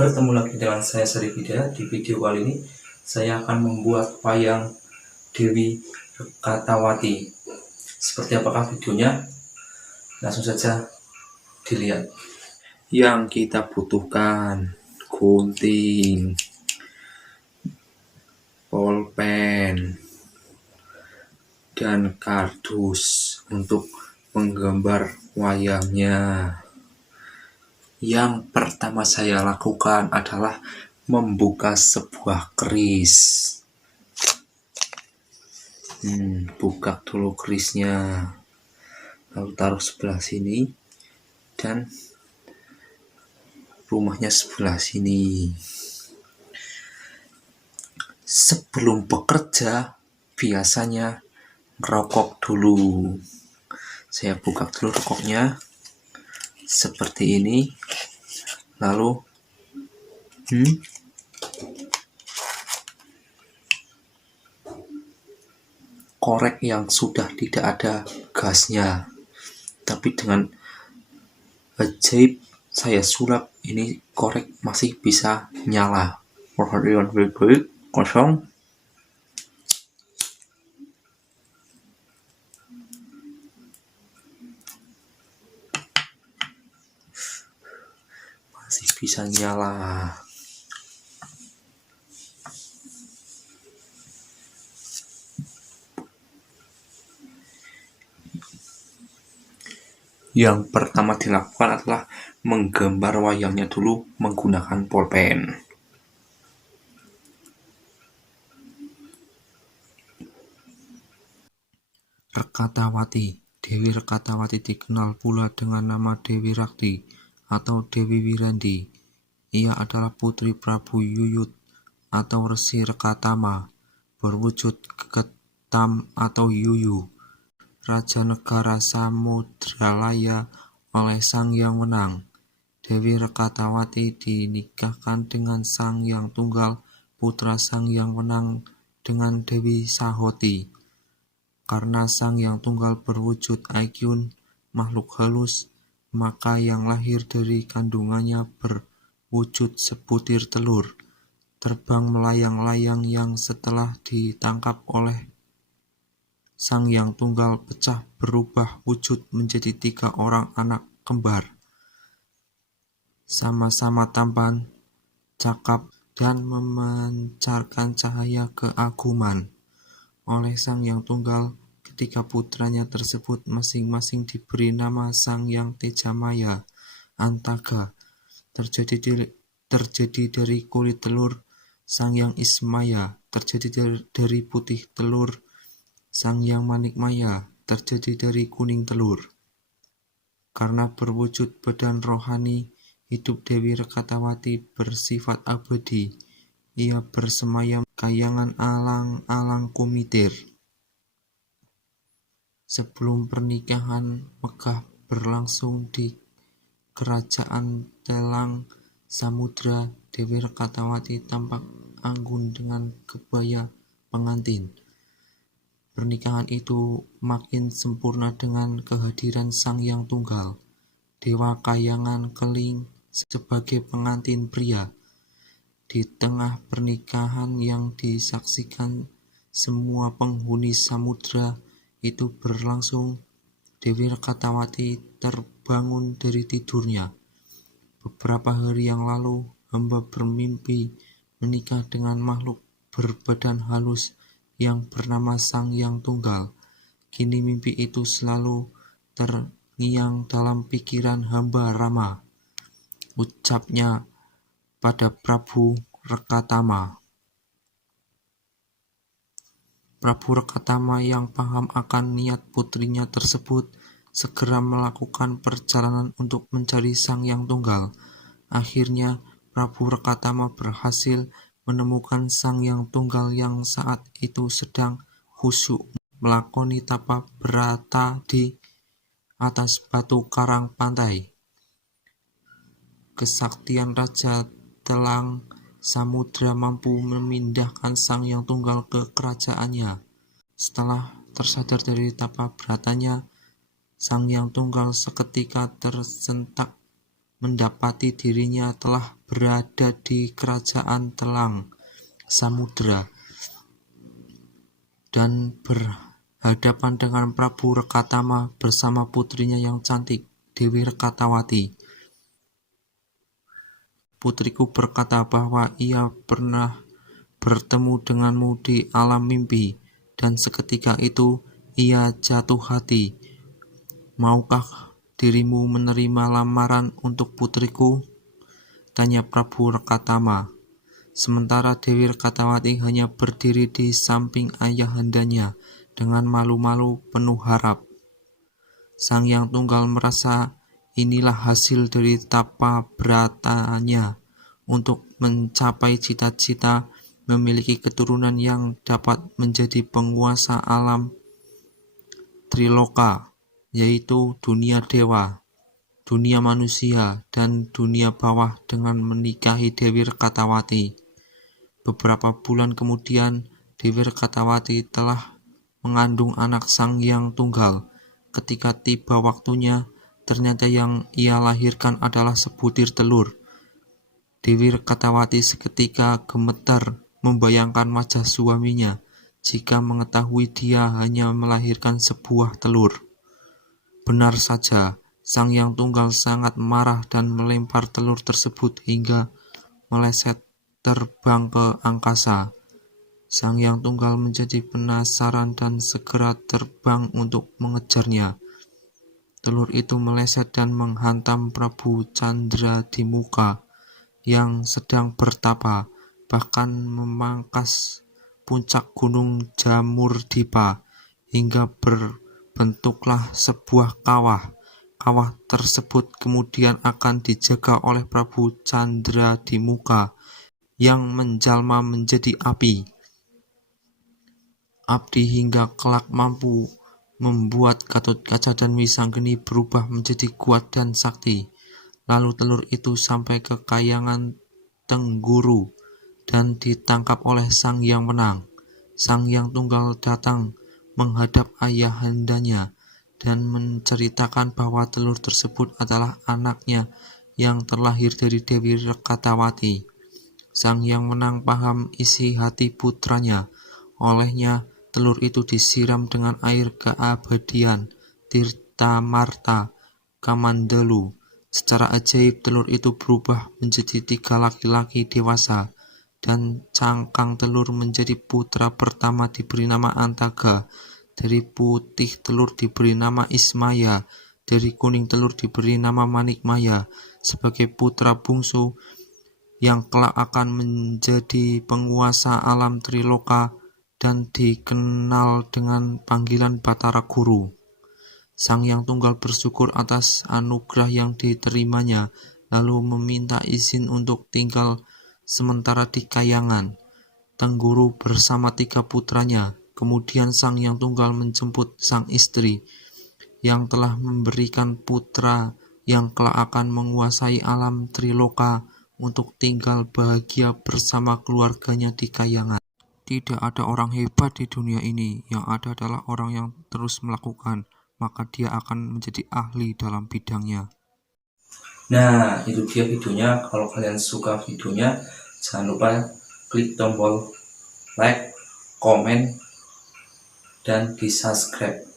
Bertemu lagi dengan saya Sari Vidya. Di video kali ini saya akan membuat wayang Dewi Rekatawati. Seperti apakah videonya? Langsung saja dilihat. Yang kita butuhkan gunting, pulpen, dan kardus untuk menggambar wayangnya. Yang pertama saya lakukan adalah membuka sebuah keris. Buka dulu kerisnya, lalu taruh sebelah sini dan rumahnya sebelah sini. Sebelum bekerja biasanya ngerokok dulu. Saya buka dulu rokoknya seperti ini, lalu korek yang sudah tidak ada gasnya, tapi dengan ajaib saya sulap, ini korek masih bisa nyala. Perhatian baik-baik, kosong. Masih bisa nyala. Yang pertama dilakukan adalah menggambar wayangnya dulu menggunakan pulpen. Rekatawati. Dewi Rekatawati dikenal pula dengan nama Dewi Rakti atau Dewi Wirandi. Ia adalah putri Prabu Yuyut atau Resi Rekatama, berwujud Ketam atau Yuyu, Raja Negara Samudralaya oleh Sang Hyang Wenang. Dewi Rekatawati dinikahkan dengan Sang Hyang Tunggal, putra Sang Hyang Wenang dengan Dewi Sahoti. Karena Sang Hyang Tunggal berwujud Aikyun, makhluk halus, maka yang lahir dari kandungannya berwujud sebutir telur, terbang melayang-layang yang setelah ditangkap oleh Sang Hyang Tunggal pecah berubah wujud menjadi 3 orang anak kembar. Sama-sama tampan, cakap, dan memancarkan cahaya keagungan. Oleh Sang Hyang Tunggal, ketiga putranya tersebut masing-masing diberi nama Sang Hyang Tejamaya, Antaga, terjadi dari kulit telur. Sang Hyang Ismaya, terjadi dari putih telur. Sang Hyang Manikmaya, terjadi dari kuning telur. Karena berwujud badan rohani, hidup Dewi Rekatawati bersifat abadi. Ia bersemayam kayangan alang-alang kumitir. Sebelum pernikahan megah berlangsung di Kerajaan Telang Samudra, Dewi Rekatawati tampak anggun dengan kebaya pengantin. Pernikahan itu makin sempurna dengan kehadiran Sang Hyang Tunggal, Dewa Kayangan Keling sebagai pengantin pria. Di tengah pernikahan yang disaksikan semua penghuni samudra itu berlangsung, Dewi Rekatawati terbangun dari tidurnya. Beberapa hari yang lalu, hamba bermimpi menikah dengan makhluk berbadan halus yang bernama Sang Hyang Tunggal. Kini mimpi itu selalu terngiang dalam pikiran hamba Rama, ucapnya pada Prabu Rekatama. Prabu Rekatama yang paham akan niat putrinya tersebut segera melakukan perjalanan untuk mencari Sang Hyang Tunggal. Akhirnya Prabu Rekatama berhasil menemukan Sang Hyang Tunggal yang saat itu sedang khusyuk melakoni tapa berata di atas batu karang pantai. Kesaktian Raja Telang Samudra mampu memindahkan Sang Hyang Tunggal ke kerajaannya. Setelah tersadar dari tapa beratanya, Sang Hyang Tunggal seketika tersentak mendapati dirinya telah berada di kerajaan telang samudera dan berhadapan dengan Prabu Rekatama bersama putrinya yang cantik, Dewi Rekatawati. Putriku berkata bahwa ia pernah bertemu denganmu di alam mimpi, dan seketika itu ia jatuh hati. Maukah dirimu menerima lamaran untuk putriku? Tanya Prabu Rekatama. Sementara Dewi Rekatawati hanya berdiri di samping ayahandanya dengan malu-malu penuh harap. Sang Yang Tunggal merasa inilah hasil dari tapa beratanya untuk mencapai cita-cita memiliki keturunan yang dapat menjadi penguasa alam Triloka, yaitu dunia dewa, dunia manusia, dan dunia bawah dengan menikahi Dewi Rekatawati. Beberapa bulan kemudian, Dewi Rekatawati telah mengandung anak Sang Yang Tunggal. Ketika tiba waktunya, ternyata yang ia lahirkan adalah sebutir telur. Dewi Rekatawati seketika gemetar membayangkan wajah suaminya jika mengetahui dia hanya melahirkan sebuah telur. Benar saja, Sang Yang Tunggal sangat marah dan melempar telur tersebut hingga meleset terbang ke angkasa. Sang Yang Tunggal menjadi penasaran dan segera terbang untuk mengejarnya. Telur itu meleset dan menghantam Prabu Chandra di muka yang sedang bertapa, bahkan memangkas puncak gunung Jamurdipa hingga berbentuklah sebuah kawah. Kawah tersebut kemudian akan dijaga oleh Prabu Chandra di muka yang menjalma menjadi api. Abdi hingga kelak mampu membuat Gatotkaca dan Wisanggeni berubah menjadi kuat dan sakti. Lalu telur itu sampai ke Kahyangan Tengguru dan ditangkap oleh Sang Yang Menang. Sang Yang Tunggal datang menghadap ayahandanya dan menceritakan bahwa telur tersebut adalah anaknya yang terlahir dari Dewi Rekatawati. Sang Yang Menang paham isi hati putranya. Olehnya telur itu disiram dengan air keabadian, Tirta Marta Kamandalu. Secara ajaib telur itu berubah menjadi 3 laki-laki dewasa, dan cangkang telur menjadi putra pertama diberi nama Antaga, dari putih telur diberi nama Ismaya, dari kuning telur diberi nama Manikmaya, sebagai putra bungsu yang kelak akan menjadi penguasa alam Triloka dan dikenal dengan panggilan Batara Guru. Sang Yang Tunggal bersyukur atas anugerah yang diterimanya, lalu meminta izin untuk tinggal sementara di Kahyangan Tengguru bersama 3 putranya. Kemudian Sang Yang Tunggal menjemput sang istri yang telah memberikan putra yang kelak akan menguasai alam Triloka untuk tinggal bahagia bersama keluarganya di Kahyangan. Tidak ada orang hebat di dunia ini, yang ada adalah orang yang terus melakukan, maka dia akan menjadi ahli dalam bidangnya. Nah, itu dia videonya. Kalau kalian suka videonya, jangan lupa klik tombol like, komen, dan di subscribe.